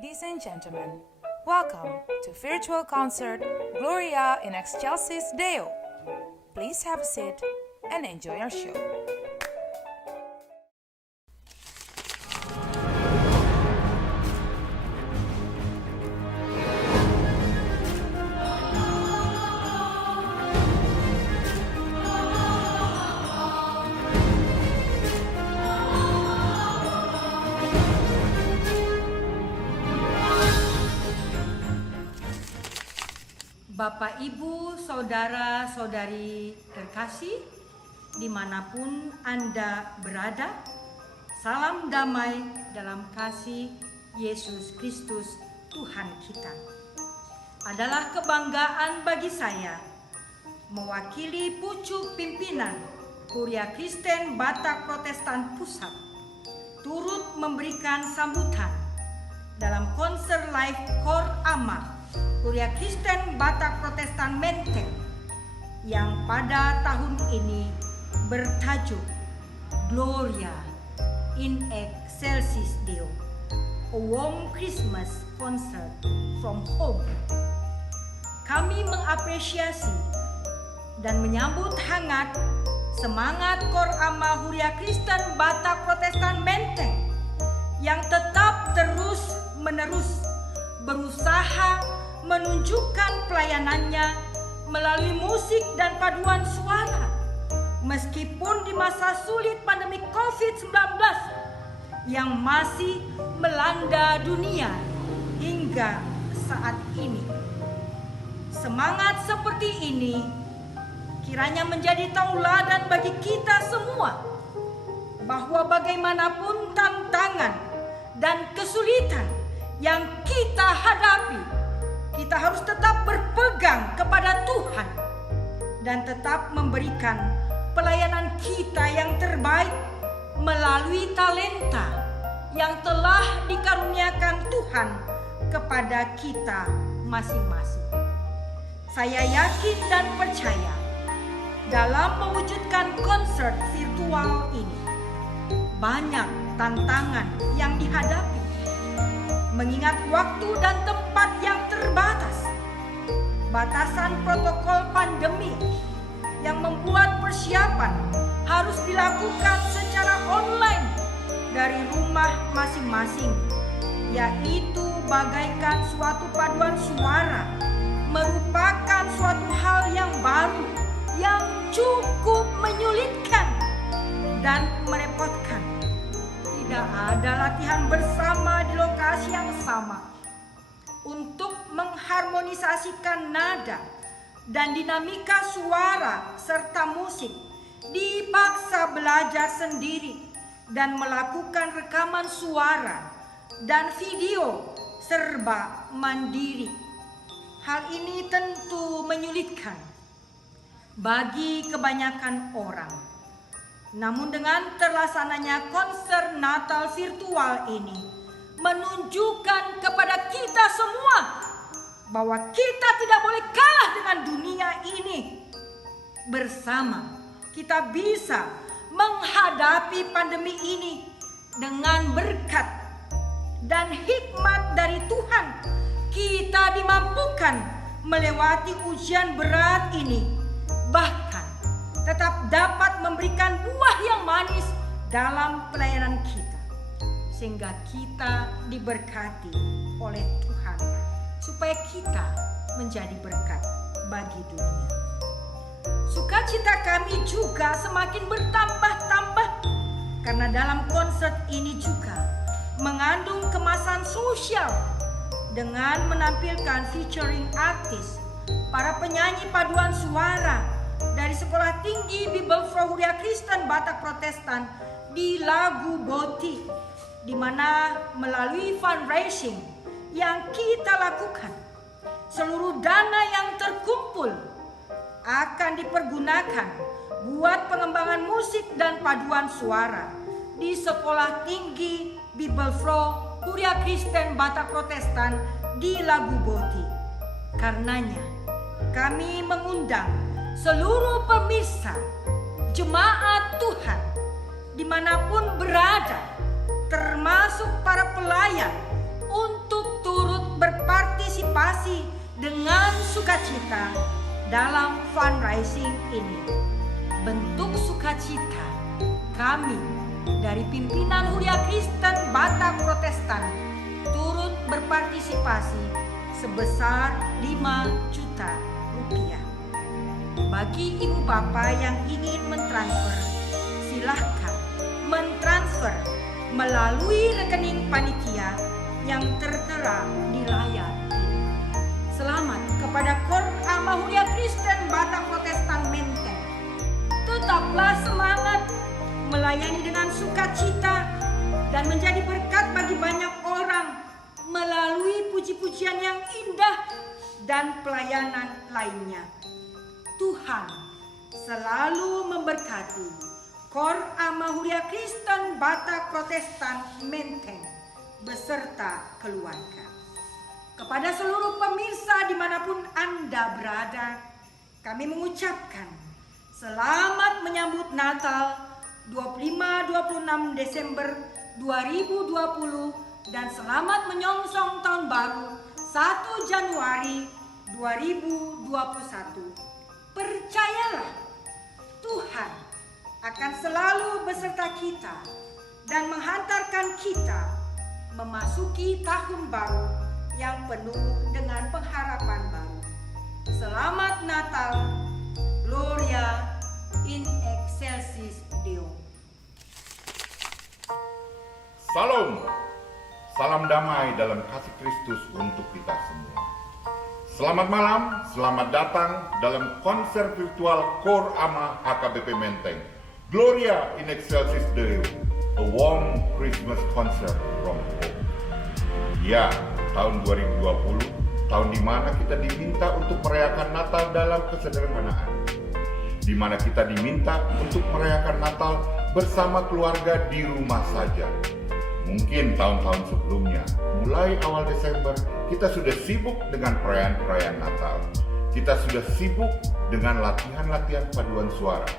Ladies and gentlemen, welcome to virtual concert Gloria in Excelsis Deo. Please have a seat and enjoy our show. Bapak, Ibu, Saudara-saudari terkasih, dimanapun Anda berada, salam damai dalam kasih Yesus Kristus Tuhan kita. Adalah kebanggaan bagi saya mewakili pucuk pimpinan Kuria Kristen Batak Protestan Pusat turut memberikan sambutan dalam konser live Kor Amar Kuria Kristen Batak Protestan Menteng yang pada tahun ini bertajuk Gloria in Excelsis Deo, a warm Christmas concert from home. Kami mengapresiasi dan menyambut hangat semangat Kor Ama Kuria Kristen Batak Protestan Menteng yang tetap terus-menerus berusaha menunjukkan pelayanannya melalui musik dan paduan suara meskipun di masa sulit pandemi COVID-19 yang masih melanda dunia hingga saat ini. Semangat seperti ini kiranya menjadi tauladan bagi kita semua bahwa bagaimanapun tantangan dan kesulitan yang kita hadapi, kita harus tetap berpegang kepada Tuhan dan tetap memberikan pelayanan kita yang terbaik melalui talenta yang telah dikaruniakan Tuhan kepada kita masing-masing. Saya yakin dan percaya dalam mewujudkan konser virtual ini banyak tantangan yang dihadapi, mengingat waktu dan tempat yang terbatas, batasan protokol pandemi yang membuat persiapan harus dilakukan secara online dari rumah masing-masing, yaitu bagaikan suatu paduan suara merupakan suatu hal yang baru yang cukup menyulitkan dan merepotkan. Tidak ada latihan bersama di lokasi yang sama untuk mengharmonisasikan nada dan dinamika suara serta musik. Dipaksa belajar sendiri dan melakukan rekaman suara dan video serba mandiri. Hal ini tentu menyulitkan bagi kebanyakan orang. Namun dengan terlaksananya konser Natal virtual ini menunjukkan kepada kita semua bahwa kita tidak boleh kalah dengan dunia ini. Bersama kita bisa menghadapi pandemi ini dengan berkat dan hikmat dari Tuhan. Kita dimampukan melewati ujian berat ini, bahkan tetap dapat memberikan buah yang manis dalam pelayanan kita, sehingga kita diberkati oleh Tuhan supaya kita menjadi berkat bagi dunia. Sukacita kami juga semakin bertambah-tambah karena dalam konser ini juga mengandung kemasan sosial dengan menampilkan featuring artis, para penyanyi paduan suara dari Sekolah Tinggi Bibelfro Kuria Kristen Batak Protestan di Lagu Boti, di mana melalui fundraising yang kita lakukan, seluruh dana yang terkumpul akan dipergunakan buat pengembangan musik dan paduan suara di Sekolah Tinggi Bibelfro Kuria Kristen Batak Protestan di Lagu Boti. Karenanya kami mengundang seluruh pemirsa, jemaat Tuhan dimanapun berada, termasuk para pelayan, untuk berpartisipasi dengan sukacita dalam fundraising ini. Bentuk sukacita kami dari pimpinan Huria Kristen Batak Protestan turut berpartisipasi sebesar 5 juta rupiah. Bagi ibu bapak yang ingin mentransfer, silahkan mentransfer melalui rekening panitia yang tertera di layar ini. Selamat kepada KOR AMA Huria Kristen Batak Protestan Menteng. Tetaplah semangat melayani dengan sukacita dan menjadi berkat bagi banyak orang melalui puji-pujian yang indah dan pelayanan lainnya. Tuhan selalu memberkati KOR AMA Huria Kristen Batak Protestan Menteng beserta keluarga. Kepada seluruh pemirsa dimanapun Anda berada, kami mengucapkan selamat menyambut Natal 25-26 Desember 2020 dan selamat menyongsong tahun baru 1 Januari 2021. Percayalah, Tuhan akan selalu beserta kita dan menghantarkan kita memasuki tahun baru yang penuh dengan pengharapan baru. Selamat Natal, Gloria in excelsis Deo. Salam, salam damai dalam kasih Kristus untuk kita semua. Selamat malam, selamat datang dalam konser virtual KOR AMA HKBP Menteng, Gloria in excelsis Deo, a warm Christmas concert from home. Ya, tahun 2020, tahun di mana kita diminta untuk merayakan Natal dalam kesederhanaan, di mana kita diminta untuk merayakan Natal bersama keluarga di rumah saja. Mungkin tahun-tahun sebelumnya, mulai awal Desember, kita sudah sibuk dengan perayaan-perayaan Natal. Kita sudah sibuk dengan latihan-latihan paduan suara.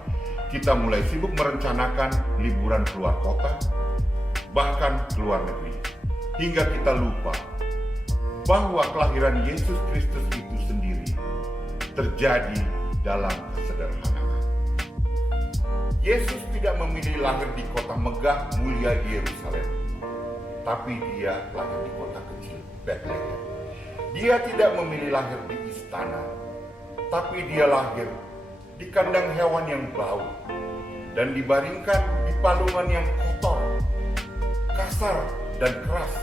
Kita mulai sibuk merencanakan liburan keluar kota, bahkan keluar negeri. Hingga kita lupa bahwa kelahiran Yesus Kristus itu sendiri terjadi dalam kesederhanaan. Yesus tidak memilih lahir di kota megah mulia Yerusalem, tapi dia lahir di kota kecil Bethlehem. Dia tidak memilih lahir di istana, tapi dia lahir di kandang hewan yang bau dan dibaringkan di palungan yang kotor, kasar dan keras,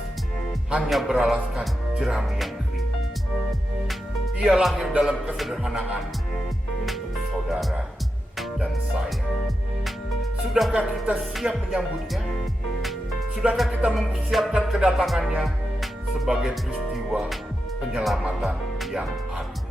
hanya beralaskan jerami yang kering. Ia lahir dalam kesederhanaan untuk saudara dan saya. Sudahkah kita siap menyambutnya? Sudahkah kita mempersiapkan kedatangannya sebagai peristiwa penyelamatan yang agung?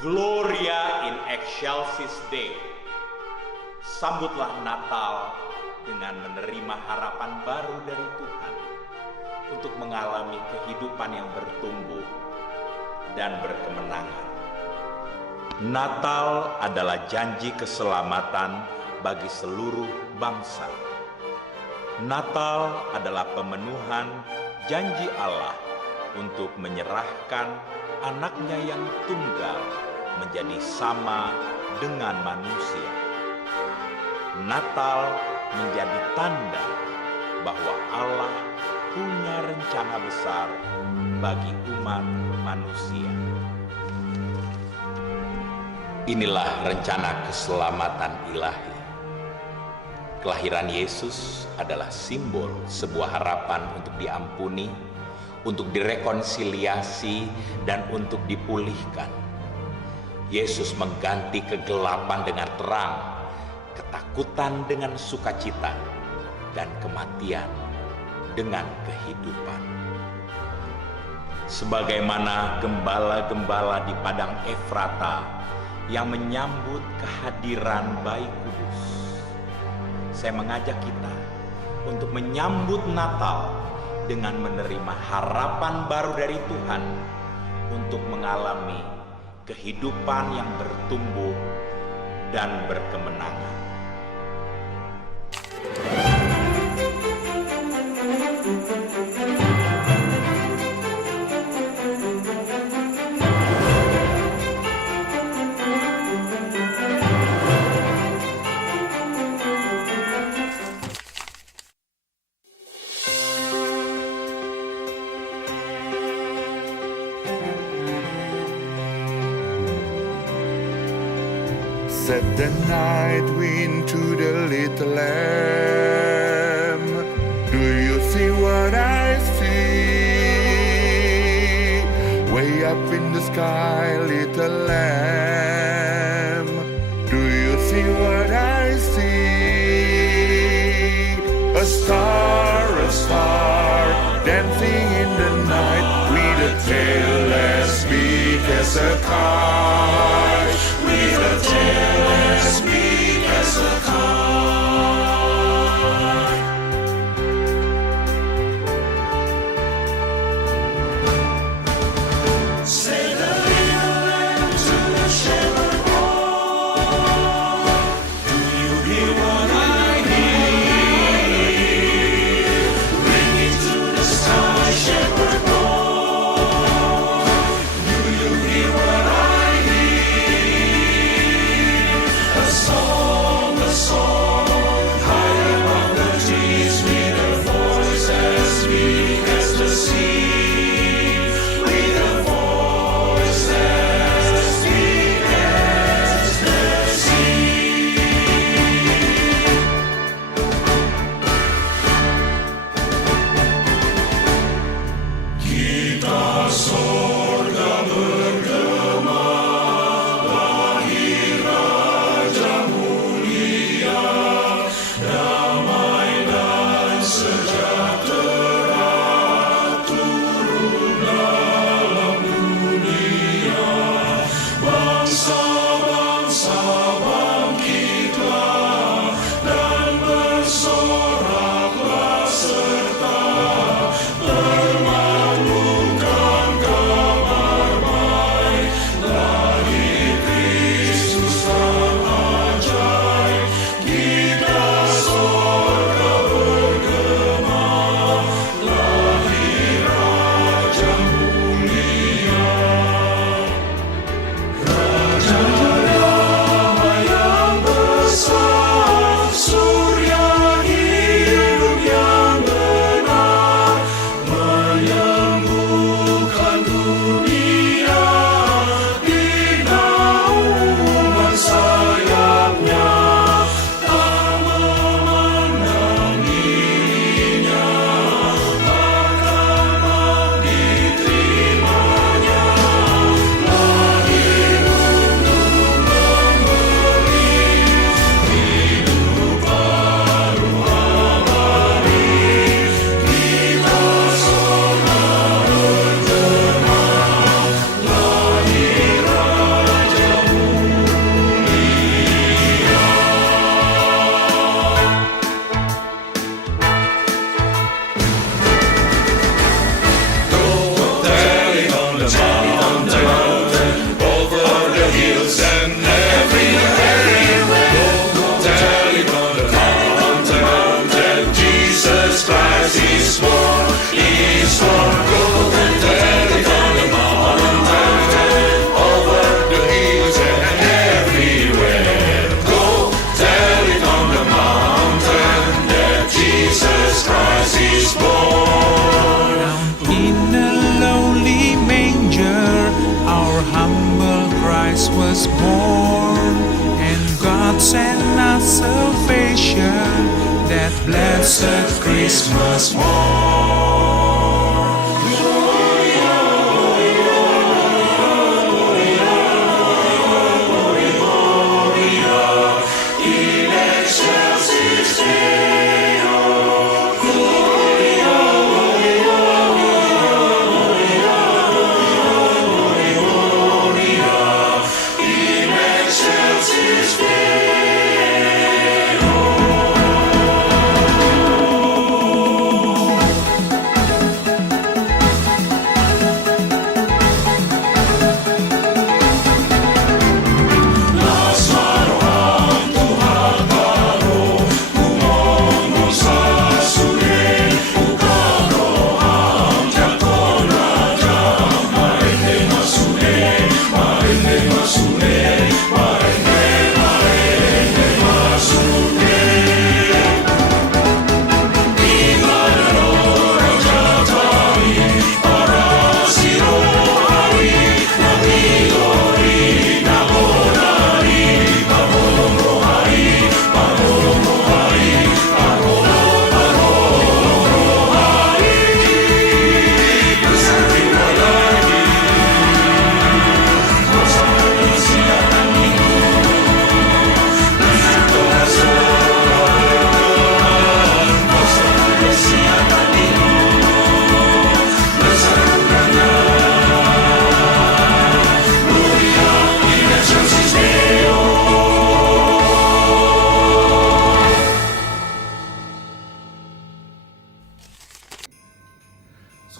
Gloria in excelsis Deo. Sambutlah Natal dengan menerima harapan baru dari Tuhan untuk mengalami kehidupan yang bertumbuh dan berkemenangan. Natal adalah janji keselamatan bagi seluruh bangsa. Natal adalah pemenuhan janji Allah untuk menyerahkan anaknya yang tunggal menjadi sama dengan manusia. Natal menjadi tanda bahwa Allah punya rencana besar bagi umat manusia. Inilah rencana keselamatan ilahi. Kelahiran Yesus adalah simbol sebuah harapan untuk diampuni, untuk direkonsiliasi, dan untuk dipulihkan. Yesus mengganti kegelapan dengan terang, ketakutan dengan sukacita, dan kematian dengan kehidupan. Sebagaimana gembala-gembala di padang Efrata yang menyambut kehadiran Bayi Kudus, saya mengajak kita untuk menyambut Natal dengan menerima harapan baru dari Tuhan untuk mengalami kehidupan yang bertumbuh dan berkemenangan. Set the night wind to the little lamb. Do you see what I see? Way up in the sky, little lamb. Do you see what I see? A star, dancing in the night with a tail as big as a kite. With a tail as big as a kite. Say the little lamb to the shepherd boy. Do you hear what I hear? Bring it to the sky, shepherd boy. Do you hear what I hear? Christ was born, and God sent us salvation, that blessed Christmas morn.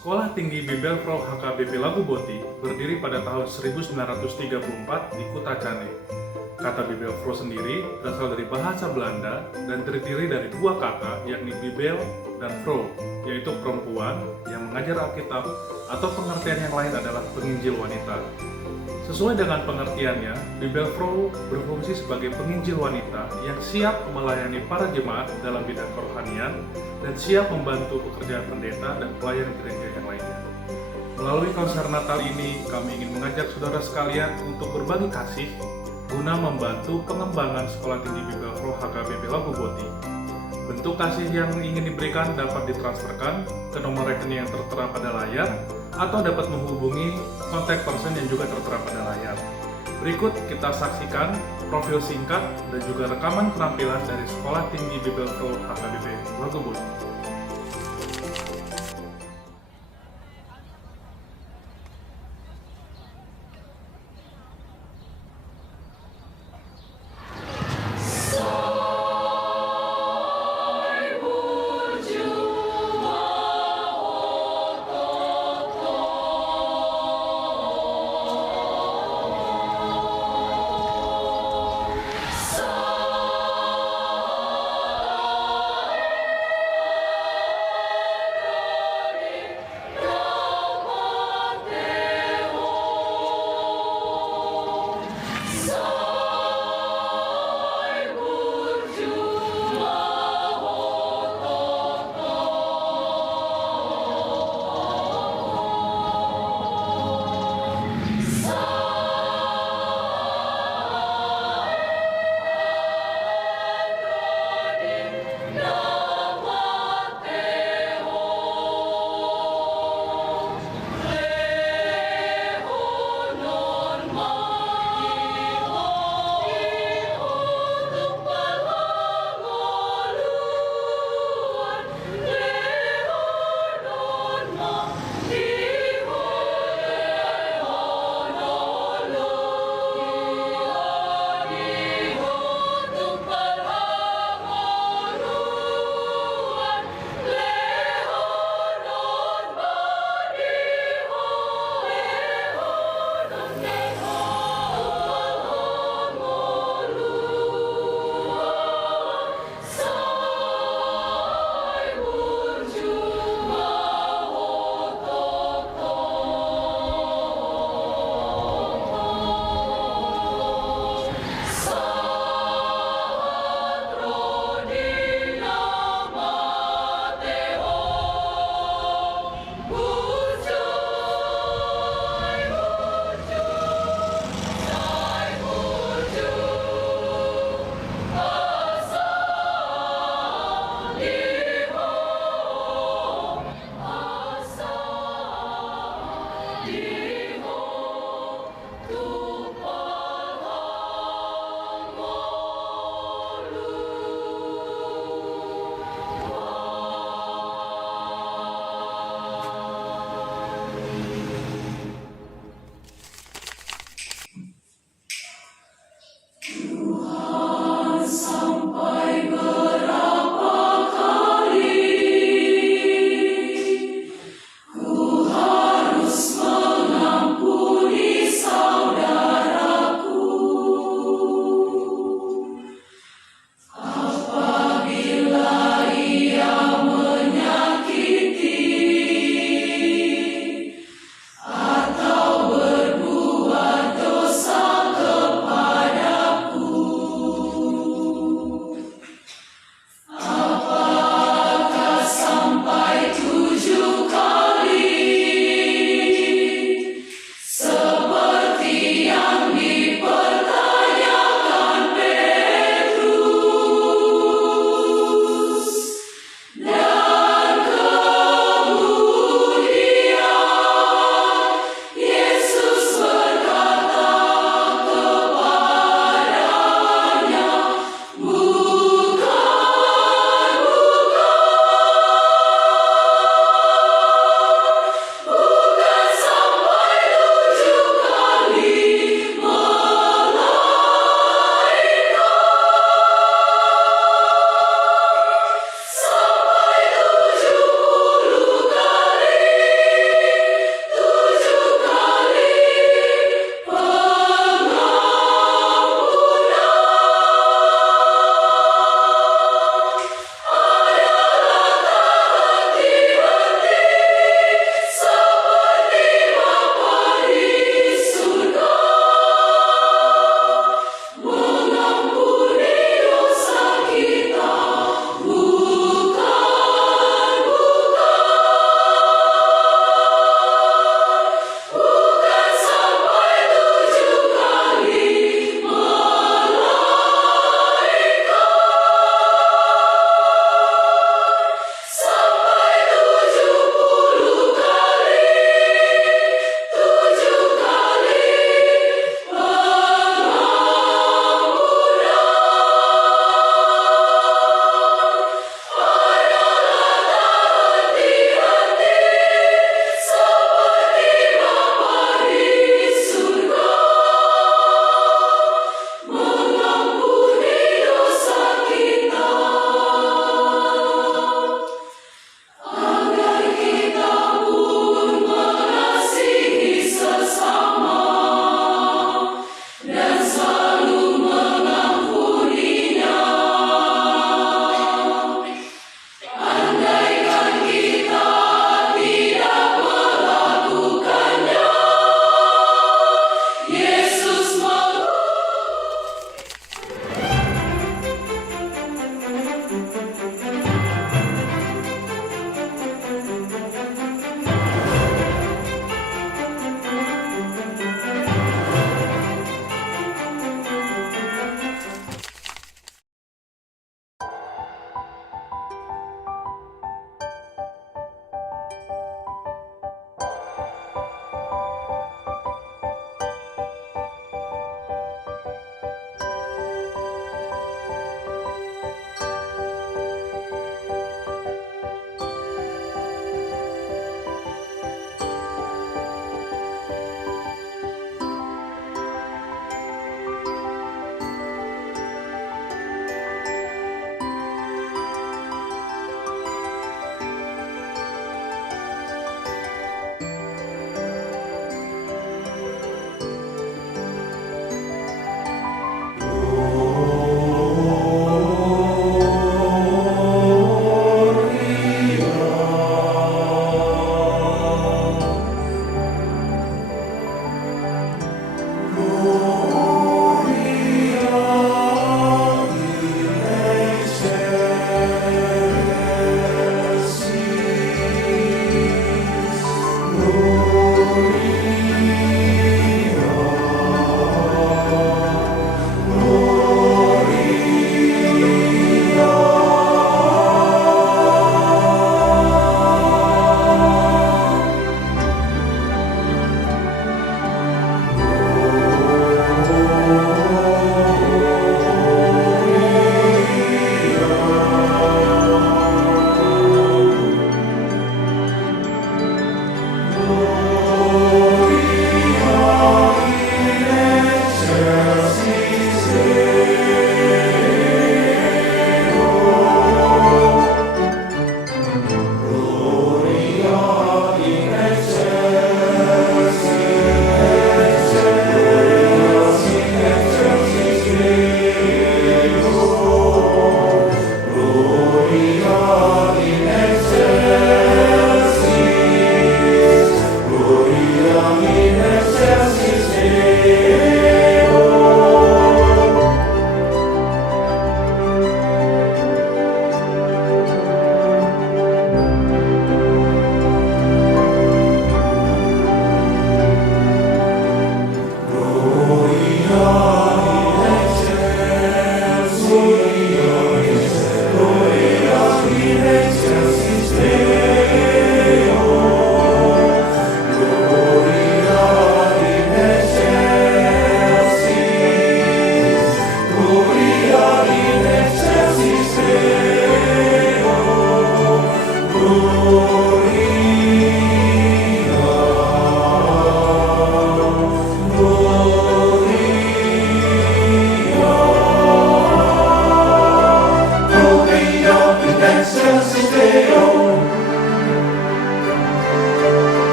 Sekolah Tinggi Bibel Pro HKBP Lagu Boti berdiri pada tahun 1934 di Kutacane. Kata Bibel Pro sendiri berasal dari bahasa Belanda dan terdiri dari dua kata, yakni Bibel dan Pro, yaitu perempuan yang mengajar Alkitab, atau pengertian yang lain adalah penginjil wanita. Sesuai dengan pengertiannya, Bibel Pro berfungsi sebagai penginjil wanita yang siap melayani para jemaat dalam bidang kerohanian dan siap membantu pekerjaan pendeta dan pelayan gereja yang lainnya. Melalui konser Natal ini, kami ingin mengajak saudara sekalian untuk berbagi kasih guna membantu pengembangan Sekolah Tinggi Bibel Pro HKBP Lagu Boti. Bentuk kasih yang ingin diberikan dapat ditransferkan ke nomor rekening yang tertera pada layar atau dapat menghubungi kontak person yang juga tertera pada layar. Berikut kita saksikan profil singkat dan juga rekaman penampilan dari Sekolah Tinggi Bibel Pro HKBP Lagu Boti.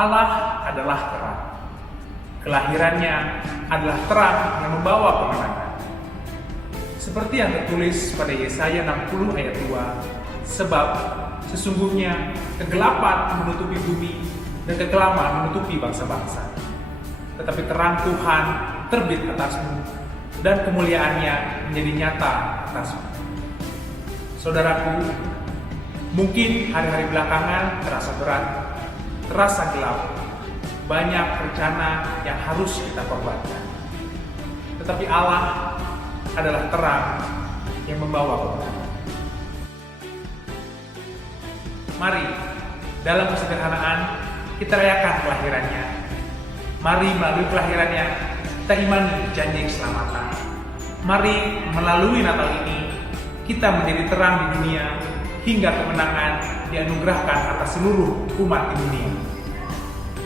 Allah adalah terang. Kelahirannya adalah terang yang membawa kemenangan. Seperti yang tertulis pada Yesaya 60 ayat 2, sebab sesungguhnya kegelapan menutupi bumi dan kekelaman menutupi bangsa-bangsa. Tetapi terang Tuhan terbit atasmu dan kemuliaannya menjadi nyata atasmu. Saudaraku, mungkin hari-hari belakangan terasa berat, terasa gelap, banyak rencana yang harus kita korbankan. Tetapi Allah adalah terang yang membawa kemenangan. Mari, dalam kesederhanaan, kita rayakan kelahirannya. Mari melalui kelahirannya, kita imani janji keselamatan. Mari melalui Natal ini, kita menjadi terang di dunia, hingga kemenangan dianugerahkan atas seluruh umat di dunia.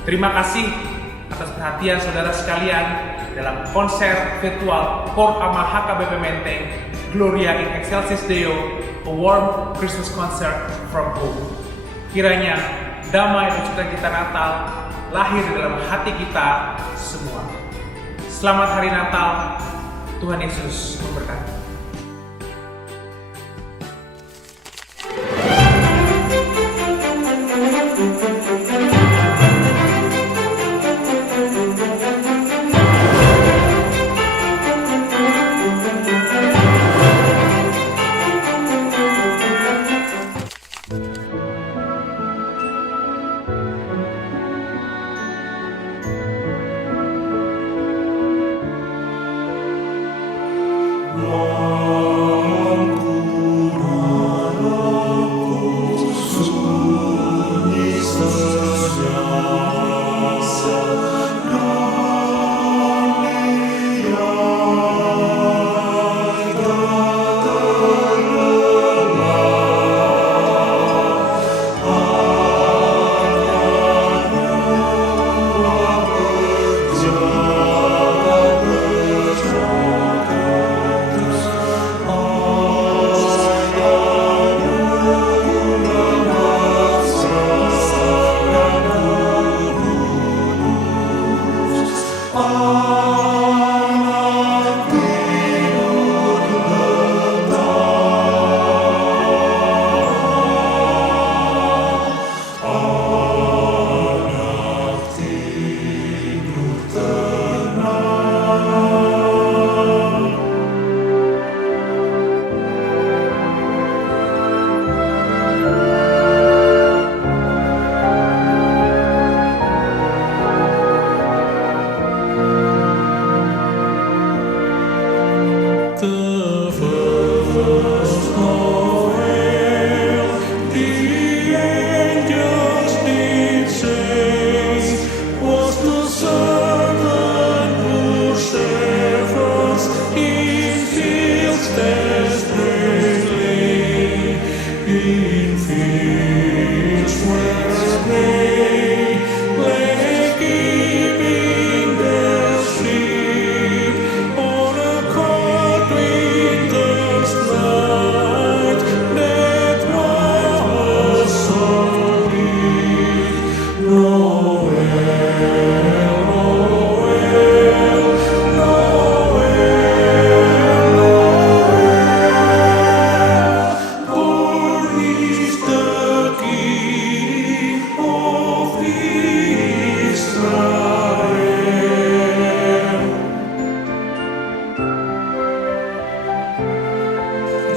Terima kasih atas perhatian saudara sekalian dalam konser virtual Cor Ama HKBP Menteng Gloria in Excelsis Deo, a warm Christmas concert from home. Kiranya damai dan sukacita Natal lahir di dalam hati kita semua. Selamat Hari Natal, Tuhan Yesus memberkati. Lord.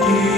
He